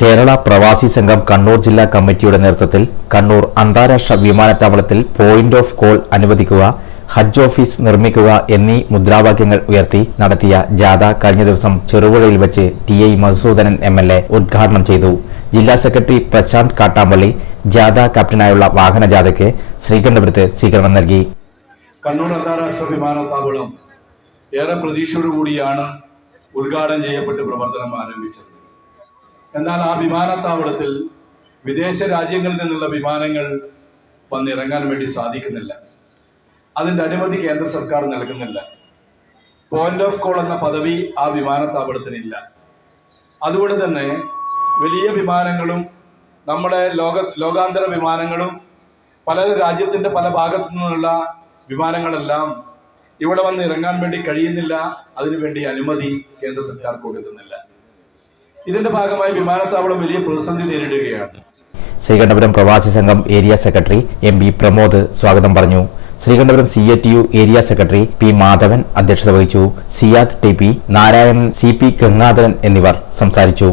കേരള പ്രവാസി സംഘം കണ്ണൂർ ജില്ലാ കമ്മിറ്റിയുടെ നേതൃത്വത്തിൽ കണ്ണൂർ അന്താരാഷ്ട്ര വിമാനത്താവളത്തിൽ പോയിന്റ് ഓഫ് കോൾ അനുവദിക്കുക ഹജ്ജ് ഓഫീസ് നിർമ്മിക്കുക എന്നീ മുദ്രാവാക്യങ്ങൾ ഉയർത്തി നടത്തിയ ജാഥ കഴിഞ്ഞ ദിവസം ചെറുപുഴയിൽ വെച്ച് T I Madhusoodanan M L A ഉദ്ഘാടനം ചെയ്തു. ജില്ലാ സെക്രട്ടറി പ്രശാന്ത് കാട്ടാമ്പള്ളി ജാഥ ക്യാപ്റ്റനായുള്ള വാഹനജാഥയ്ക്ക് ശ്രീകണ്ഠപുരത്ത് സ്വീകരണം നൽകി. കണ്ണൂർ അന്താരാഷ്ട്ര വിമാനത്താവളം ഏറെ പ്രതീക്ഷയോടുകൂടിയാണ് ഉദ്ഘാടനം ചെയ്യപ്പെട്ട് പ്രവർത്തനം ആരംഭിച്ചത്. എന്നാൽ ആ വിമാനത്താവളത്തിൽ വിദേശ രാജ്യങ്ങളിൽ നിന്നുള്ള വിമാനങ്ങൾ വന്നിറങ്ങാൻ വേണ്ടി സാധിക്കുന്നില്ല. അതിന്റെ അനുമതി കേന്ദ്ര സർക്കാർ നൽകുന്നില്ല. പോയിന്റ് ഓഫ് കോൾ എന്ന പദവി ആ വിമാനത്താവളത്തിനില്ല. അതുകൊണ്ട് തന്നെ വലിയ വിമാനങ്ങളും നമ്മുടെ ലോക ലോകാന്തര വിമാനങ്ങളും പല രാജ്യത്തിന്റെ പല ഭാഗത്തു നിന്നുള്ള വിമാനങ്ങളെല്ലാം ഇവിടെ വന്ന് ഇറങ്ങാൻ വേണ്ടി കഴിയുന്നില്ല. അതിനുവേണ്ടി അനുമതി കേന്ദ്ര സർക്കാർ കൊടുക്കുന്നില്ല. ഇതിന്റെ ഭാഗമായി വിമാനത്താവളം വലിയ പ്രതിസന്ധി നേരിടുകയാണ്. ശ്രീകണ്ഠപുരം പ്രവാസി സംഘം area secretary M P Pramod സ്വാഗതം പറഞ്ഞു. Sreekandapuram C I T U area secretary P Madhavan അധ്യക്ഷത വഹിച്ചു. Siyad T P Narayanan C P Gangadharan എന്നിവർ സംസാരിച്ചു.